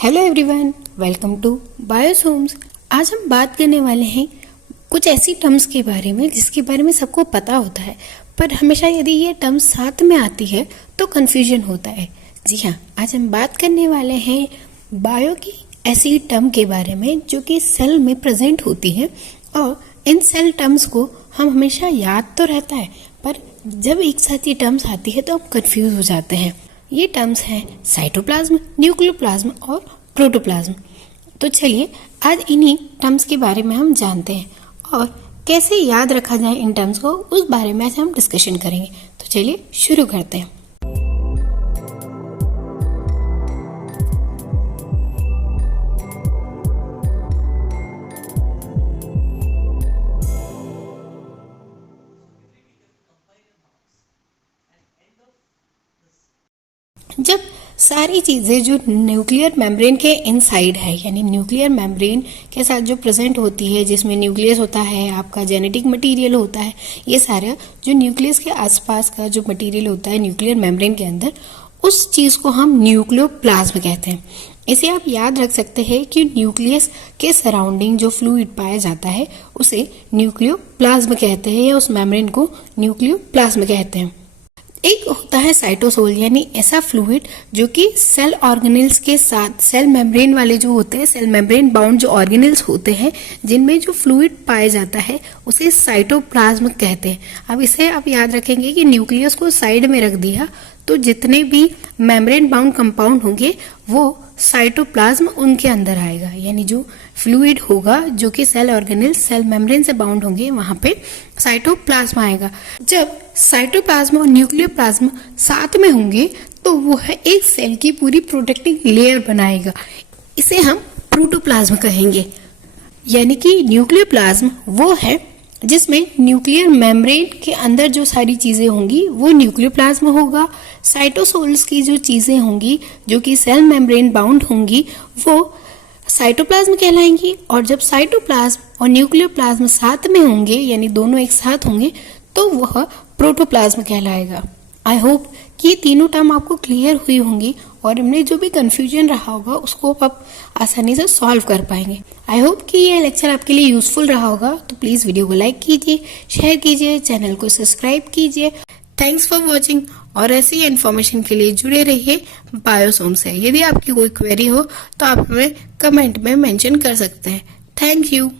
Hello everyone, welcome to biosomes. आज हम बात करने वाले हैं कुछ ऐसी टर्म्स के बारे में जिसके बारे में सबको पता होता है, पर हमेशा यदि ये टर्म्स साथ में आती है तो कन्फ्यूजन होता है। जी हाँ, आज हम बात करने वाले हैं बायो की ऐसी टर्म के बारे में जो कि सेल में प्रेजेंट होती है, और इन सेल टर्म्स को हम हमेशा याद तो रहता है, पर जब एक साथ ये टर्म्स आती है तो हम कंफ्यूज हो जाते हैं। ये टर्म्स हैं साइटोप्लाज्म, न्यूक्लियोप्लाज्म और प्रोटोप्लाज्म। तो चलिए आज इन्हीं टर्म्स के बारे में हम जानते हैं और कैसे याद रखा जाए इन टर्म्स को, उस बारे में आज हम डिस्कशन करेंगे। तो चलिए शुरू करते हैं। जब सारी चीज़ें जो न्यूक्लियर मेम्ब्रेन के इनसाइड है, यानी न्यूक्लियर मेम्ब्रेन के साथ जो प्रेजेंट होती है, जिसमें न्यूक्लियस होता है, आपका जेनेटिक मटेरियल होता है, ये सारा जो न्यूक्लियस के आसपास का जो मटेरियल होता है न्यूक्लियर मेम्ब्रेन के अंदर, उस चीज़ को हम न्यूक्लियोप्लाज्म कहते हैं। इसे आप याद रख सकते हैं कि न्यूक्लियस के सराउंडिंग जो फ्लूइड पाया जाता है उसे न्यूक्लियोप्लाज्म कहते हैं, या उस मेम्ब्रेन को न्यूक्लियोप्लाज्म कहते हैं। एक होता है साइटोसोल, यानी ऐसा फ्लूइड जो कि सेल ऑर्गेनेल्स के साथ, सेल मेम्ब्रेन वाले जो होते हैं, सेल मेम्ब्रेन बाउंड जो ऑर्गेनेल्स होते हैं जिनमें जो फ्लूइड पाया जाता है उसे साइटोप्लाज्म कहते हैं। अब इसे आप याद रखेंगे कि न्यूक्लियस को साइड में रख दिया तो जितने भी मेम्ब्रेन बाउंड कंपाउंड होंगे वो साइटोप्लाज्म उनके अंदर आएगा, यानी जो फ्लूइड होगा जो कि सेल ऑर्गेनेल सेल मेम्ब्रेन से बाउंड होंगे वहां पे साइटोप्लाज्म आएगा। जब साइटोप्लाज्म और न्यूक्लियोप्लाज्म साथ में होंगे तो वो है एक सेल की पूरी प्रोटेक्टिंग लेयर बनाएगा। इसे हम प्रोटोप्लाज्म कहेंगे। यानी कि न्यूक्लियोप्लाज्म वो है जिसमें न्यूक्लियर मेम्ब्रेन के अंदर जो सारी चीजें होंगी वो न्यूक्लियोप्लाज्म होगा। साइटोसोल्स की जो चीजें होंगी जो कि सेल मेम्ब्रेन बाउंड होंगी वो साइटोप्लाज्म कहलाएंगी। और जब साइटोप्लाज्म और न्यूक्लियोप्लाज्म साथ में होंगे, यानी दोनों एक साथ होंगे, तो वह प्रोटोप्लाज्म कहलाएगा। आई होप कि ये तीनों टर्म आपको क्लियर हुई होंगी और इनमें जो भी कंफ्यूजन रहा होगा उसको आप आसानी से सॉल्व कर पाएंगे। आई होप कि ये लेक्चर आपके लिए यूजफुल रहा होगा। तो प्लीज वीडियो को लाइक कीजिए, शेयर कीजिए, चैनल को सब्सक्राइब कीजिए। थैंक्स फॉर वॉचिंग, और ऐसी इन्फॉर्मेशन के लिए जुड़े रहिए बायोसोम से। यदि आपकी कोई क्वेरी हो तो आप हमें कमेंट में मेंशन कर सकते हैं। Thank you.